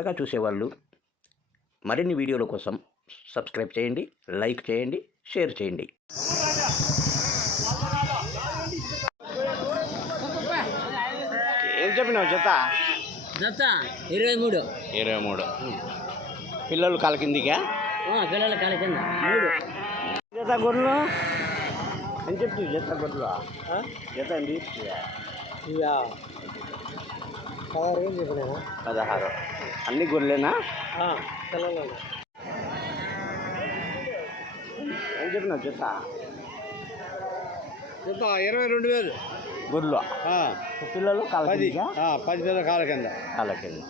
కొత్తగా చూసేవాళ్ళు మరిన్ని వీడియోల కోసం సబ్స్క్రైబ్ చేయండి లైక్ చేయండి షేర్ చేయండి. ఏం చెప్పినావు జత? జత ఇరవై మూడు. ఇరవై మూడు. పిల్లలు కాల కిందికా? పిల్లల కాల కింద. మూడు. జత గొర్రెలు? అని చెప్తు జత గొర్రెలు? జత అండి పదహారు. వేలు పదహారు అన్ని గొర్రెలేనా? పిల్లలు ఏం చెప్పినావు జత జత ఇరవై రెండు వేలు. గొర్రెలు? పిల్లలు కాల పది. పది పిల్లల కాల కింద. కాల కింద.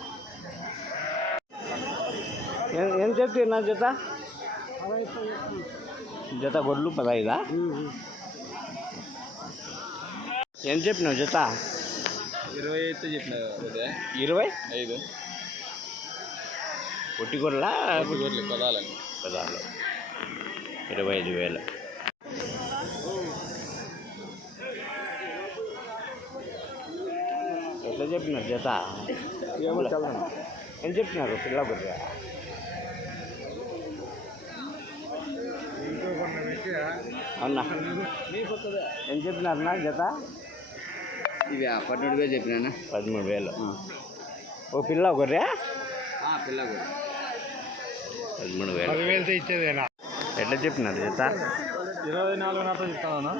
ఏం- చెప్తున్నా జత జత గొర్రెలు పదహైదా? ఏం చెప్పినావు జత ఇరవై అయితే చెప్పిన ఇరవై? ఐదు. పొట్టి గొర్రెల? గొర్రెలు పదాలని పదహారు ఇరవై ఐదు వేలు. ఎట్లా చెప్పినారు జత? ఏం చెప్తున్నారు పిల్ల గొర్రె? అవునా? ఏం చెప్పినారు నా జత? ఇవి పన్నెండు వేలు చెప్పినా పదమూడు వేలు. ఓ పిల్ల గొర్రె పిల్ల గొర్రె పదమూడు వేలు. వేలతో ఇచ్చేదేనా? ఎట్లా చెప్పినారు జత? ఇరవై నాలుగున్నర చెప్తాను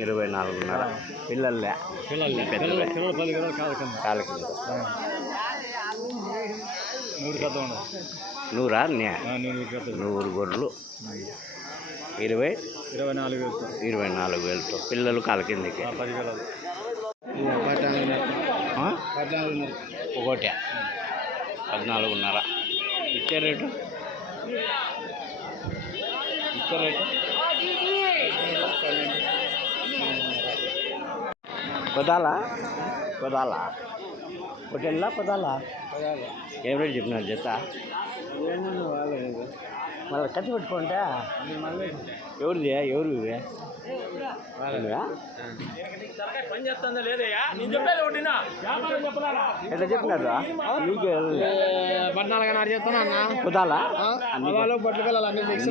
ఇరవై నాలుగున్నర. పిల్లలే పిల్లలు. పిల్లలు కాదు నూరు కథ నూరా? నూరు గొర్రెలు. ఇరవై? ఇరవై నాలుగు వేలు ఇరవై నాలుగు వేలతో. పిల్లలు కాళ్ళ కిందకి. పది వేలు ఆ? పద్నాలుగున్నర. ఒకటి. పద్నాలుగున్నర. ఇచ్చే రేటు? ఇచ్చే రేటు? పదాలా? పదాలా? హోటల్లా పదాలా? ఏం రేటు చెప్పినారు జత? మళ్ళీ కత్తి పెట్టుకుంటా? ఎవరిది? ఎవరు ఇవా? ఎట్లా చెప్పినారు చెప్తాను అన్న కుదాలా వాళ్ళు బొట్ల పిల్లలు అన్ని మిక్స్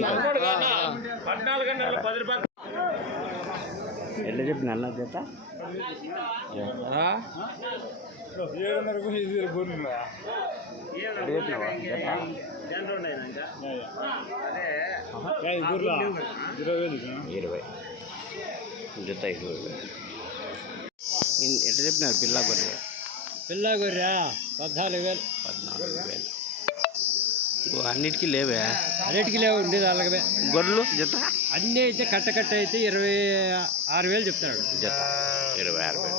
ఎట్లా చెప్పిన అన్న చేత? ఏడున్నరకు ఇది గొర్రెలు ఎట్లా చెప్పినావా? జత? గొర్రెల ఇరవై వేలు ఇరవై. జత. ఇన్- ఎట్లా చెప్పినారు? పిల్ల గొర్రె. పిల్ల గొర్రె పద్నాలుగు వేలు. పద్నాలుగు వేలు. అన్నిటికీ లేవే. అన్నిటికీ లేవు ఉండేది అలాగే గొర్రెలు జత అన్నీ అయితే కట్ట కట్ట అయితే ఇరవై ఆరు వేలు చెప్తున్నాడు. జత ఇరవై ఆరు వేలు.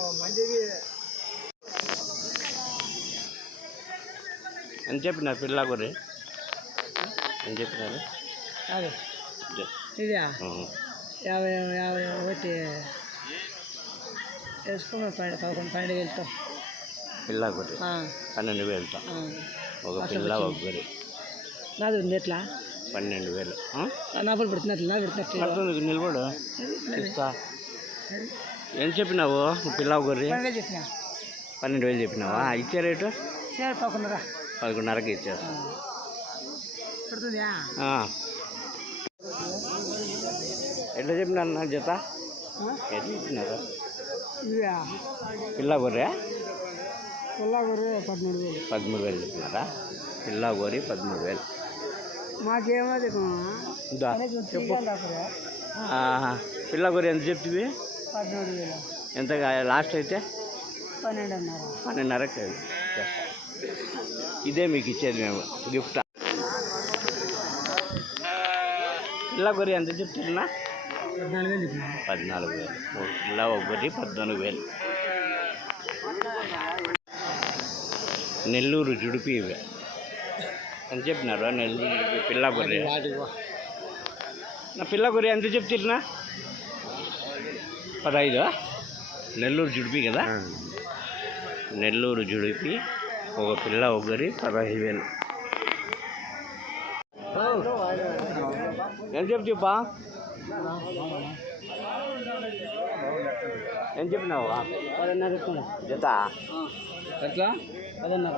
అని చెప్పినారు పిల్ల గొర్రె? అని చెప్పినారు? ఇదా. యాభై యాభై ఒకటి. వేసుకున్నాం పన్నెండు పదకొండు పన్నెండు వేలతో పిల్ల పన్నెండు వేలతో ఒక పిల్ల ఒక గొర్రె నాది ఉంది ఎట్లా? పన్నెండు వేలు? నాపలు పెడుతున్నట్లు నాది పెడుతున్నట్లు పడుతుంది నిలబడు. ఇస్తా. ఏం చెప్పినావు? పిల్ల గొర్రె పన్నెండు వేలు చెప్పిన? పన్నెండు వేలు చెప్పినావా? ఇచ్చే రేటు? పదకొండురా పదకొండున్నరకి ఇచ్చేస్తా. పెడుతుందా. ఎట్లా చెప్పినారు నా జత? ఎట్లా చెప్పినారు? ఇవా పిల్ల గొర్రె పిల్ల గొర్రె పదమూడు వేలు. పదమూడు వేలు చెప్పినారా? పిల్ల గొర్రె పదమూడు వేలు. మాకేమది దా. చెప్పు. పిల్ల గొర్రె ఎంత చెప్తివి పదమూడు వేలు. ఎంత లాస్ట్ అయితే? పన్నెండున్నర. పన్నెండున్నరకి ఇదే మీకు ఇచ్చేది మేము గిఫ్ట్. పిల్ల గొర్రె ఎంత చెప్తున్నా పద్నాలుగు వేలు. పిల్ల ఒకటి పద్నాలుగు వేలు. నెల్లూరు జుడిపి ఇవి. ఎంత చెప్పినారు? నెల్లూరు జుడిపి పిల్ల గొర్రె. నా పిల్ల గొర్రె ఎంత చెప్తున్నా పదహైదు. నెల్లూరు జుడిపి కదా? నెల్లూరు జుడిపి ఒక పిల్ల ఒకరి పదహైదు వేలు. ఏం చెప్తావా ఏం చెప్పినావు? పదిన్నర జత? ఎట్లా? పదిన్నర.